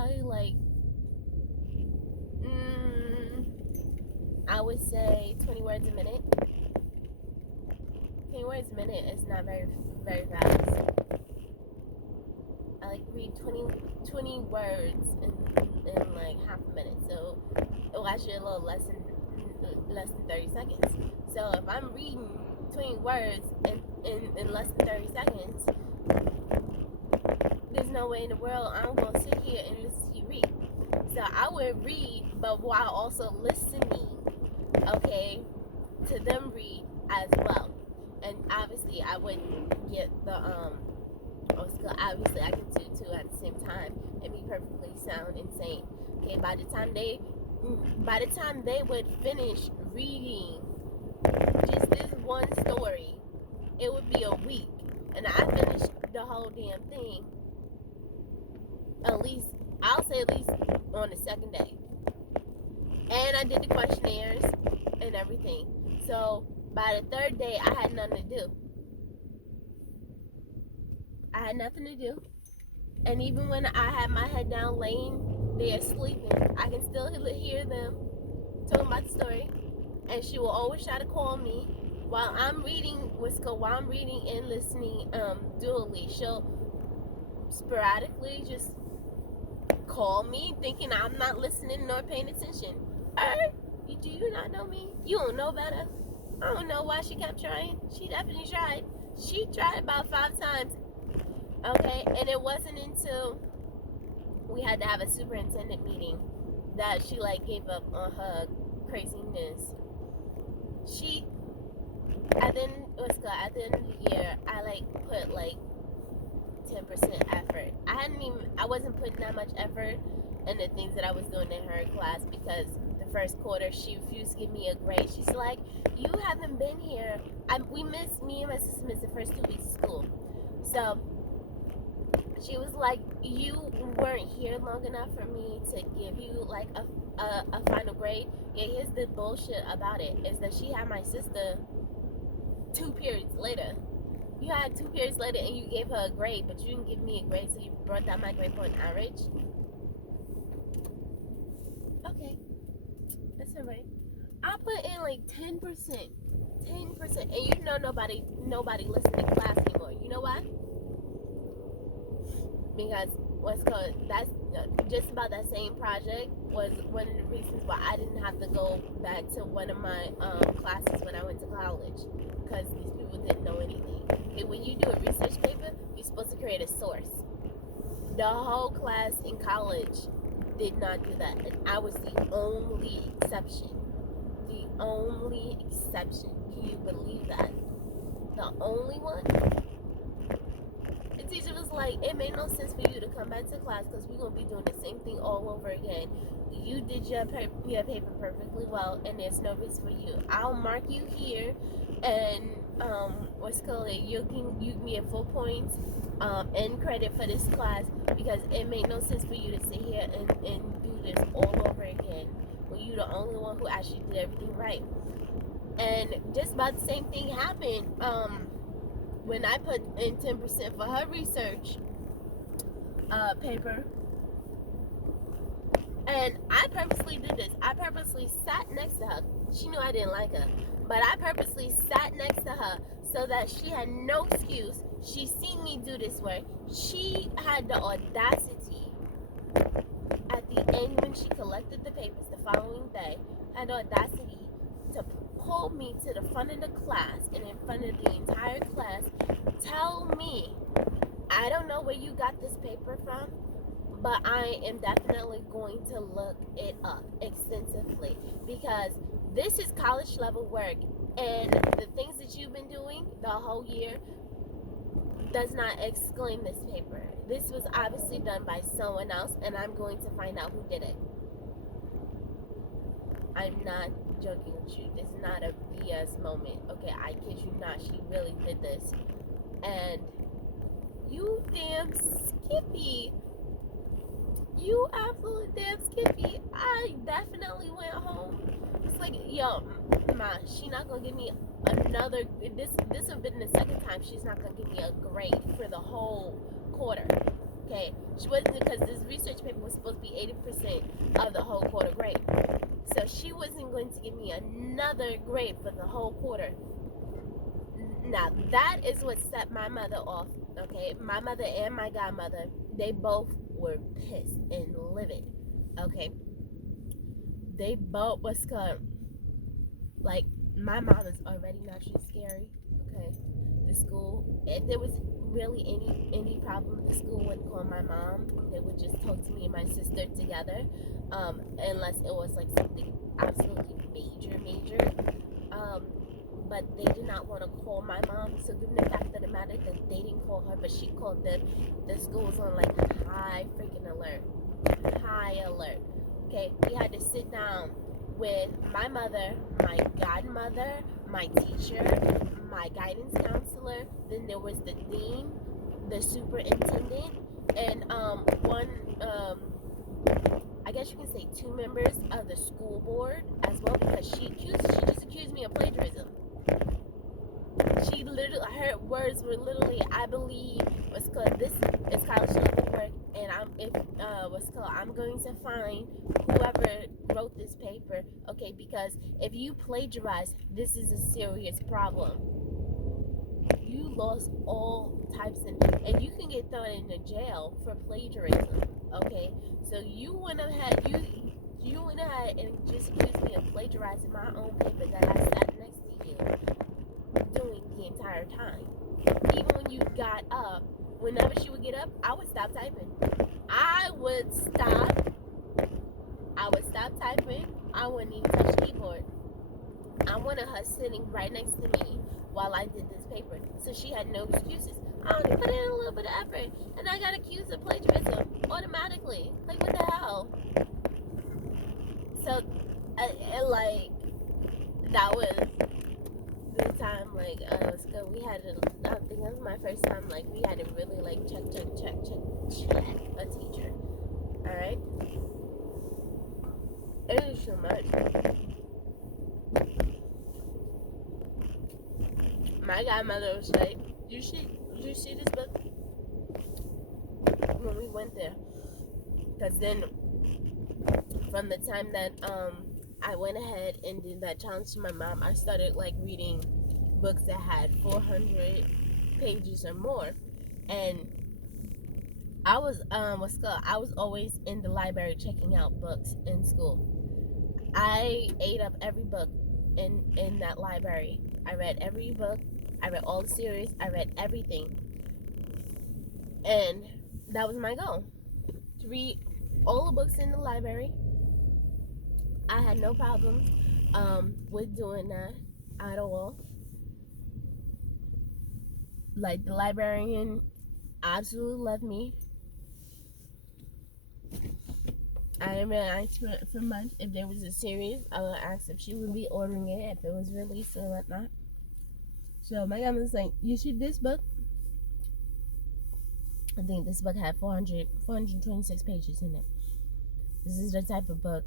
probably like, I would say 20 words a minute. 20 words a minute is not very fast. I like read 20 words in like half a minute. So it'll actually a little less than 30 seconds. So if I'm reading 20 words in less than 30 seconds, there's no way in the world I'm going to sit here and listen to you read. So I would read, but while also listening, okay, to them read as well. And obviously I wouldn't get the obviously I can do two at the same time and be perfectly sound and sane. Okay, by the time they would finish reading just this one story, it would be a week, and I finished the whole damn thing. I'll say at least on the second day, and I did the questionnaires and everything. So by the third day, I had nothing to do. And even when I had my head down, laying there sleeping, I can still hear them talking about the story. And she will always try to call me while I'm reading while I'm reading and listening dually. She'll sporadically just call me thinking I'm not listening nor paying attention. Do you not know me? You don't know better. I don't know why she kept trying. She definitely tried. She tried about 5 times. Okay, and it wasn't until we had to have a superintendent meeting that she like gave up on her craziness. She at the end of the year, I like put like 10% effort. I wasn't putting that much effort in the things that I was doing in her class, because the first quarter she refused to give me a grade. She's like, you haven't been here. Me and my sister missed the first 2 weeks of school. So she was like, you weren't here long enough for me to give you like a final grade. Yeah, here's the bullshit about it, is that she had my sister 2 periods later. You had 2 periods later and you gave her a grade, but you didn't give me a grade, so you brought down my grade point average. Okay, that's alright. I put in like 10%, and you know nobody listened to class anymore. You know why? Because that's just about that same project was one of the reasons why I didn't have to go back to one of my classes when I went to college, because these people didn't know anything. And when you do a research paper, you're supposed to create a source. The whole class in college did not do that, and I was the only exception. The only exception. Can you believe that? The only one? The teacher was like, it made no sense for you to come back to class because we're going to be doing the same thing all over again. You did your paper perfectly well, and there's no reason for you. I'll mark you here, and you can give me a full points and credit for this class, because it made no sense for you to sit here and do this all over again when you're the only one who actually did everything right. And just about the same thing happened when I put in 10% for her research paper. And I purposely did this. I purposely sat next to her. She knew I didn't like her, but I purposely sat next to her so that she had no excuse. She seen me do this work. She had the audacity at the end, when she collected the papers the following day, had the audacity to pull me to the front of the class and in front of the entire class, tell me, I don't know where you got this paper from, but I am definitely going to look it up extensively, because this is college level work, and the things that you've been doing the whole year does not exclaim this paper. This was obviously done by someone else, and I'm going to find out who did it. I'm not joking with you. This is not a BS moment. Okay, I kid you not. She really did this. And you damn Skippy. You absolutely damn Skippy. I definitely went home. It's like, yo, ma, she not gonna give me another. This have been the second time she's not gonna give me a grade for the whole quarter. Okay, she wasn't, because this research paper was supposed to be 80% of the whole quarter grade. So she wasn't going to give me another grade for the whole quarter. Now that is what set my mother off. Okay, my mother and my godmother, they both were pissed and livid. Okay, they both was like, my mom is already naturally scary. Okay, the school, if there was really any problem with the school, wouldn't call my mom. They would just talk to me and my sister together, unless it was like something absolutely major. Um, but they did not want to call my mom. So given the fact of the matter that they didn't call her, but she called them, the school was on like high freaking alert. High alert. Okay, we had to sit down with my mother, my godmother, my teacher, my guidance counselor. Then there was the dean, the superintendent, and one I guess you can say 2 members of the school board as well, because she just accused me of plagiarism. She literally, her words were literally, I believe, what's called, this is college level work, and I'm going to find whoever wrote this paper, okay, because if you plagiarize, this is a serious problem. You lost all types and you can get thrown into jail for plagiarism, okay? So you went ahead and just accused me of plagiarizing my own paper that I sat next to you doing the entire time. Even when you got up, whenever she would get up, I would stop typing. I would stop typing. I wouldn't even touch the keyboard. I wanted her sitting right next to me while I did this paper, so she had no excuses. I only put in a little bit of effort, and I got accused of plagiarism automatically. Like, what the hell? So, like, that was the time, like, so we had to, I think that was my first time, like, we had to really, like, check a teacher. Alright? It was too much. My godmother was like, you see this book? When we went there. Because then, from the time that, I went ahead and did that challenge to my mom, I started, like, reading books that had 400 pages or more. And I was always in the library checking out books in school. I ate up every book in that library. I read every book. I read all the series. I read everything. And that was my goal, to read all the books in the library. I had no problems with doing that at all. Like, the librarian absolutely loved me. I didn't really ask for much. If there was a series, I would ask if she would be ordering it, if it was released or whatnot. So my grandma was like, you see this book? I think this book had 426 pages in it. This is the type of book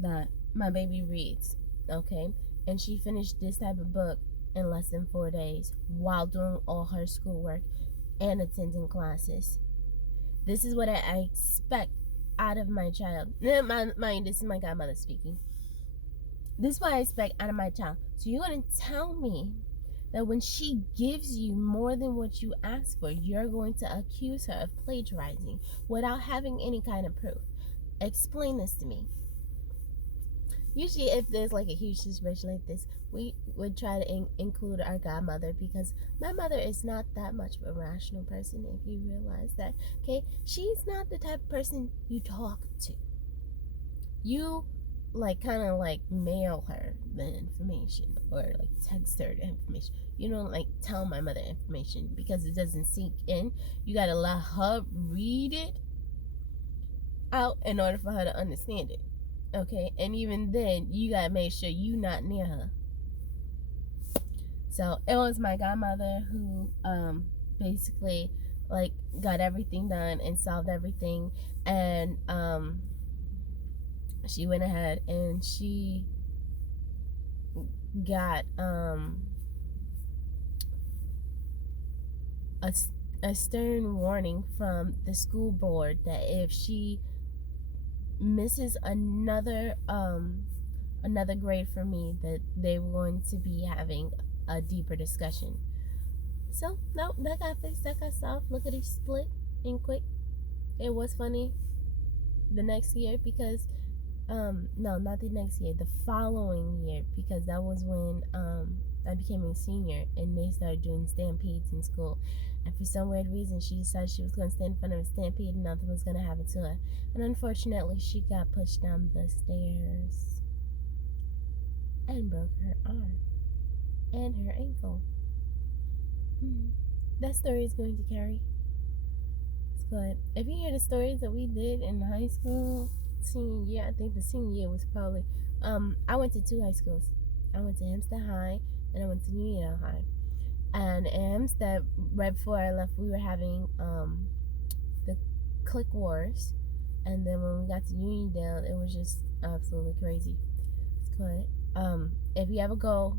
that my baby reads, okay? And she finished this type of book in less than 4 days while doing all her schoolwork and attending classes. This is what I expect out of my child. Mind, this is my godmother speaking. This is what I expect out of my child. So you're going to tell me that when she gives you more than what you ask for, you're going to accuse her of plagiarizing without having any kind of proof? Explain this to me. Usually, if there's like a huge situation like this, we would try to include our godmother, because my mother is not that much of a rational person, if you realize that, okay? She's not the type of person you talk to. You, like, kind of like mail her the information, or like text her the information. You don't like tell my mother information, because it doesn't sink in. You gotta let her read it out in order for her to understand it. Okay, and even then, you gotta make sure you not near her. So it was my godmother who basically, like, got everything done and solved everything, and she went ahead and she got a stern warning from the school board that if she misses another grade for me, that they were going to be having a deeper discussion. So no, that got fixed, that got solved. Look at it, split and quick. It was funny the next year because no, not the next year, the following year, because that was when I became a senior and they started doing stampedes in school. And for some weird reason, she decided she was going to stand in front of a stampede and nothing was going to happen to her. And unfortunately, she got pushed down the stairs and broke her arm and her ankle. That story is going to carry. It's good. If you hear the stories that we did in high school, senior year, I think the senior year was probably, I went to two high schools. I went to Hempstead High and I went to Unionville High. And in Hempstead, right before I left, we were having the clique wars. And then when we got to Uniondale, it was just absolutely crazy. It's good. If you ever go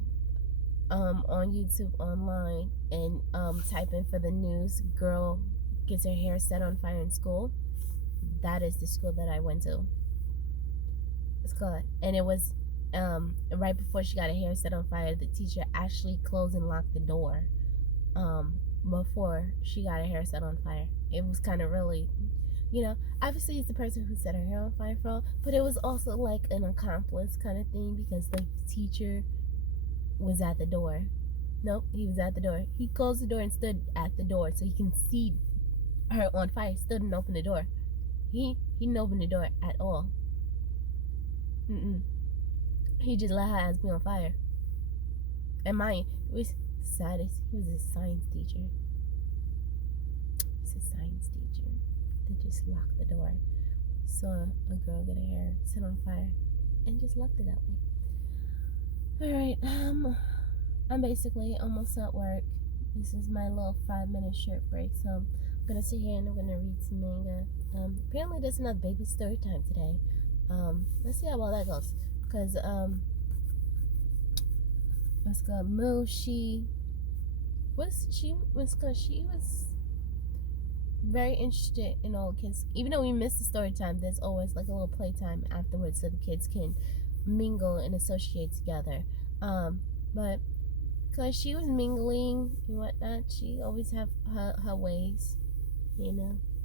on YouTube online and type in for the news, girl gets her hair set on fire in school, that is the school that I went to. It's called, and it was right before she got her hair set on fire, the teacher actually closed and locked the door before she got her hair set on fire. It was kind of really, obviously it's the person who set her hair on fire for all, but it was also like an accomplice kind of thing because the teacher was at the door. Nope, he was at the door. He closed the door and stood at the door so he can see her on fire. Stood and opened the door. He didn't open the door at all. He just let her ass be on fire. And mind you, it was the saddest. He was a science teacher. He's a science teacher. They just locked the door. Saw a girl get her hair set on fire and just left it that way. Alright, I'm basically almost at work. This is my little 5-minute short break, so I'm gonna sit here and I'm gonna read some manga. Apparently there's another baby story time today. Let's see how well that goes. Because, let's go. Moo, she was very interested in all kids. Even though we missed the story time, there's always like a little playtime afterwards so the kids can mingle and associate together. But because she was mingling and whatnot, she always have her ways,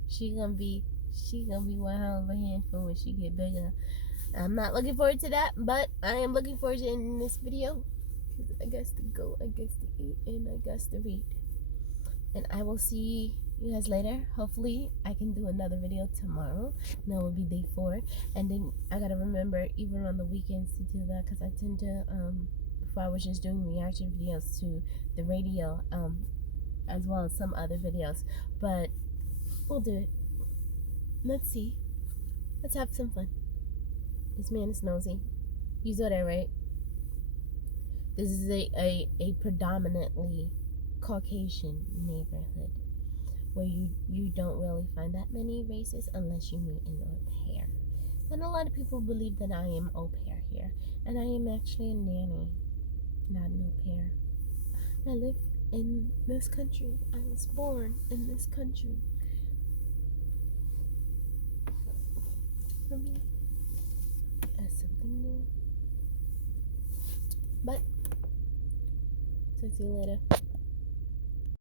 she gonna be one hell of a handful when she get bigger. I'm not looking forward to that, but I am looking forward to ending this video because I guess to go, I guess to eat, and I guess to read. And I will see you guys later. Hopefully I can do another video tomorrow. That will be day 4. And then I gotta remember even on the weekends to do that because I tend to before I was just doing reaction videos to the radio as well as some other videos, but we'll do it. Let's see, let's have some fun. This man is nosy. You saw that, right? This is a predominantly Caucasian neighborhood where you don't really find that many races unless you meet an au pair. And a lot of people believe that I am au pair here, and I am actually a nanny, not an au pair. I live in this country. I was born in this country. For me, that's something new. But talk to you later.